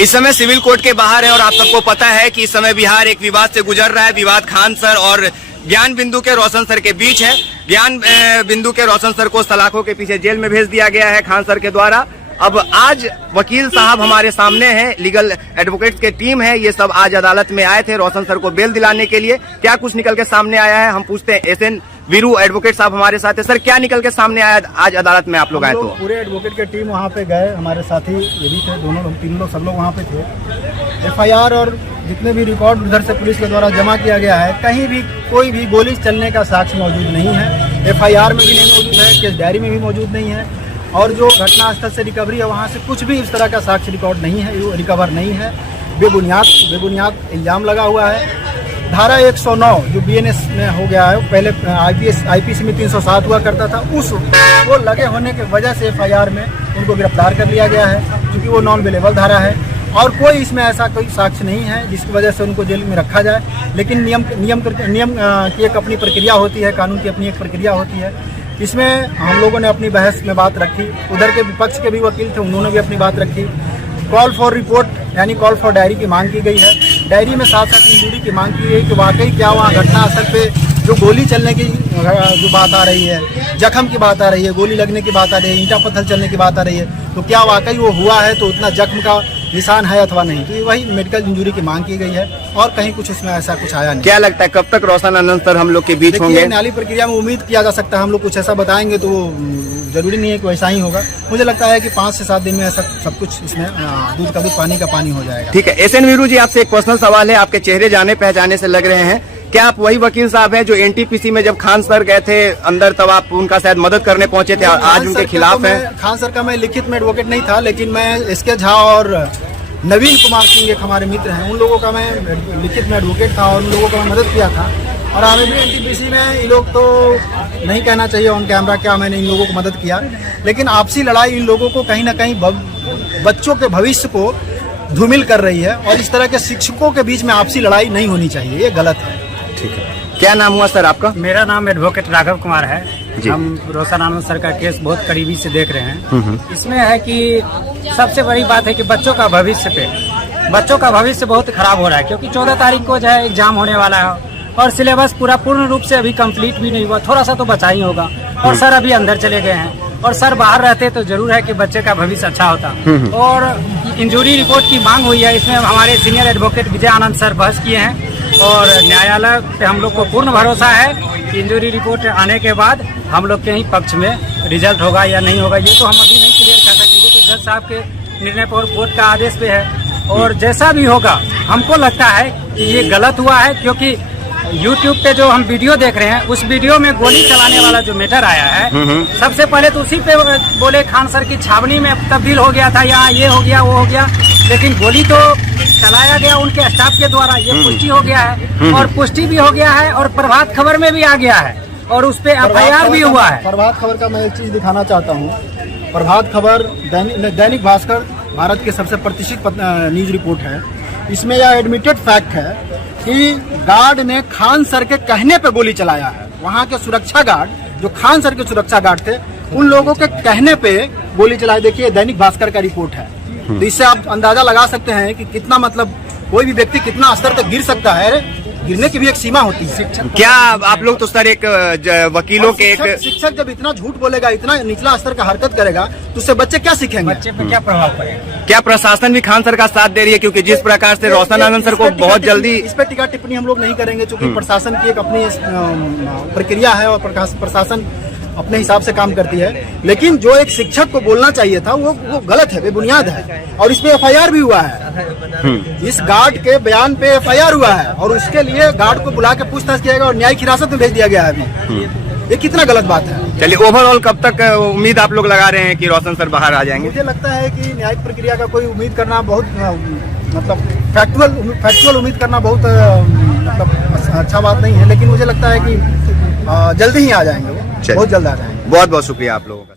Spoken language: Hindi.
इस समय सिविल कोर्ट के बाहर है और आप सबको पता है कि इस समय बिहार एक विवाद से गुजर रहा है। विवाद खान सर और ज्ञान बिंदु के रोशन सर के बीच है। ज्ञान बिंदु के रोशन सर को सलाखों के पीछे जेल में भेज दिया गया है खान सर के द्वारा। अब आज वकील साहब हमारे सामने हैं, लीगल एडवोकेट्स के टीम है, ये सब आज अदालत में आए थे रोशन सर को बेल दिलाने के लिए। क्या कुछ निकल के सामने आया है हम पूछते हैं। एसएन वीरू एडवोकेट साहब हमारे साथ है। सर, क्या निकल के सामने आया आज अदालत में आप लोग आए? तो पूरे एडवोकेट के टीम वहाँ पे गए, हमारे साथी ये भी थे, दोनों लोग, तीन लोग, सब लोग वहाँ पे थे। एफआईआर और जितने भी रिकॉर्ड उधर से पुलिस के द्वारा जमा किया गया है, कहीं भी कोई भी गोली चलने का साक्ष्य मौजूद नहीं है। एफआईआर में भी नहीं मौजूद है, केस डायरी में भी मौजूद नहीं है, और जो घटनास्थल से रिकवरी है वहाँ से कुछ भी इस तरह का साक्ष्य रिकॉर्ड नहीं है, रिकवर नहीं है। बेबुनियाद इल्जाम लगा हुआ है। धारा 109 जो बीएनएस में हो गया है, पहले आईपीसी में 307 हुआ करता था, उस वो लगे होने की वजह से एफआईआर में उनको गिरफ्तार कर लिया गया है, क्योंकि वो नॉन अवेलेबल धारा है और कोई इसमें ऐसा कोई साक्ष्य नहीं है जिसकी वजह से उनको जेल में रखा जाए। लेकिन नियम की एक अपनी प्रक्रिया होती है, कानून की अपनी एक प्रक्रिया होती है। इसमें हम लोगों ने अपनी बहस में बात रखी, उधर के विपक्ष के भी वकील थे, उन्होंने भी अपनी बात रखी। कॉल फॉर रिपोर्ट यानी कॉल फॉर डायरी की मांग की गई है। डायरी में साथ साथ इंजरी की मांग की गई कि वाकई क्या वहाँ घटनास्थल पे जो गोली चलने की जो बात आ रही है, जख्म की बात आ रही है, गोली लगने की बात आ रही है, ईंटा पत्थर चलने की बात आ रही है, तो क्या वाकई वो हुआ है, तो उतना जख्म का निशान है अथवा नहीं। तो वही मेडिकल इंजरी की मांग की गई है और कहीं कुछ इसमें ऐसा कुछ आया नहीं। क्या लगता है कब तक रोशन आनंद सर हम लोग के बीच होंगे? न्यायालयी प्रक्रिया में उम्मीद किया जा सकता है, हम लोग कुछ ऐसा बताएंगे तो जरूरी नहीं है कि वैसा ही होगा। मुझे लगता है कि 5 से 7 दिन में ऐसा सब कुछ इसमें दूध का दूध पानी का पानी हो जाएगा। ठीक है। एसएन वीरू जी, आपसे एक पर्सनल सवाल है। आपके चेहरे जाने पहचाने से लग रहे हैं, क्या आप वही वकील साहब हैं जो एनटीपीसी में जब खान सर गए थे अंदर तब आप उनका शायद मदद करने पहुंचे थे, आज उनके खिलाफ है? खान सर का मैं लिखित में एडवोकेट नहीं था, लेकिन मैं एसके झा और नवीन कुमार सिंह एक हमारे मित्र हैं, उन लोगों का मैं लिखित में एडवोकेट था और उन लोगों को मैं मदद किया था। और हमें भी एनटीपीसी में ये लोग तो नहीं कहना चाहिए ऑन कैमरा क्या मैंने इन लोगों को मदद किया, लेकिन आपसी लड़ाई इन लोगों को कहीं ना कहीं बच्चों के भविष्य को धूमिल कर रही है और इस तरह के शिक्षकों के बीच में आपसी लड़ाई नहीं होनी चाहिए, ये गलत है। ठीक है। क्या नाम हुआ सर आपका? मेरा नाम एडवोकेट राघव कुमार है। हम रोशन आनंद सर का केस बहुत करीबी से देख रहे हैं। इसमें है कि सबसे बड़ी बात है कि बच्चों का भविष्य बहुत खराब हो रहा है, क्योंकि 14 तारीख को जो है एग्जाम होने वाला है और सिलेबस पूर्ण रूप से अभी कंप्लीट भी नहीं हुआ, थोड़ा सा तो बचा ही होगा। और सर अभी अंदर चले गए हैं और सर बाहर रहते तो जरूर है कि बच्चे का भविष्य अच्छा होता। और इंजरी रिपोर्ट की मांग हुई है, इसमें हमारे senior advocate Vijay Anand sir बहस किए हैं और न्यायालय पे हम लोग को पूर्ण भरोसा है कि इंजरी रिपोर्ट आने के बाद हम लोग के ही पक्ष में रिजल्ट होगा या नहीं होगा, ये तो हम अभी नहीं क्लियर कर सकते। ये तो जज साहब के निर्णय पर कोर्ट का आदेश पे है और जैसा भी होगा हमको लगता है कि ये गलत हुआ है, क्योंकि YouTube पे जो हम वीडियो देख रहे हैं उस वीडियो में गोली चलाने वाला जो मैटर आया है, सबसे पहले तो उसी पे बोले खान सर की छावनी में तब्दील हो गया था, यहाँ ये हो गया वो हो गया, लेकिन गोली तो चलाया गया उनके स्टाफ के द्वारा, ये पुष्टि हो गया है और पुष्टि भी हो गया है और प्रभात खबर में भी आ गया है और उस पे एफआईआर भी हुआ है। प्रभात खबर का मैं एक चीज दिखाना चाहता हूँ। प्रभात खबर दैनिक भास्कर भारत के सबसे प्रतिष्ठित न्यूज रिपोर्ट है। इसमें यह एडमिटेड फैक्ट है कि गार्ड ने खान सर के कहने पे गोली चलाया है। वहाँ के सुरक्षा गार्ड जो खान सर के सुरक्षा गार्ड थे, उन लोगों के कहने पे गोली चलाई। देखिए दैनिक भास्कर का रिपोर्ट है, तो इससे आप अंदाजा लगा सकते हैं कि कितना मतलब कोई भी व्यक्ति कितना स्तर तक गिर सकता है। गिरने की भी एक सीमा होती है। क्या आप लोग तो सर एक वकीलों के शिक्षक जब इतना झूठ बोलेगा, इतना निचला स्तर का हरकत करेगा, तो उससे बच्चे क्या सीखेंगे? बच्चे पे क्या प्रभाव पड़ेगा? क्या प्रशासन भी खान सर का साथ दे रही है? क्योंकि जिस प्रकार से रोशन आनंद सर को बहुत जल्दी इस पे टीका टिप्पणी हम लोग नहीं करेंगे, क्योंकि प्रशासन की एक अपनी प्रक्रिया है और प्रशासन अपने हिसाब से काम करती है। लेकिन जो एक शिक्षक को बोलना चाहिए था वो गलत है, बेबुनियाद है और इस पे एफआईआर भी हुआ है। इस गार्ड के बयान पे एफआईआर हुआ है और उसके लिए गार्ड को बुला के पूछताछ किया गया और न्यायिक हिरासत में भेज दिया गया है अभी। ये कितना गलत बात है। चलिए, ओवरऑल कब तक उम्मीद आप लोग लगा रहे हैं कि रोशन सर बाहर आ जाएंगे? मुझे लगता है कि न्यायिक प्रक्रिया का कोई उम्मीद करना बहुत मतलब फैक्चुअल उम्मीद करना बहुत मतलब अच्छा बात नहीं है, लेकिन मुझे लगता है कि जल्दी ही आ जाएंगे, वो बहुत जल्द आ जाएंगे। बहुत बहुत शुक्रिया आप लोगों का।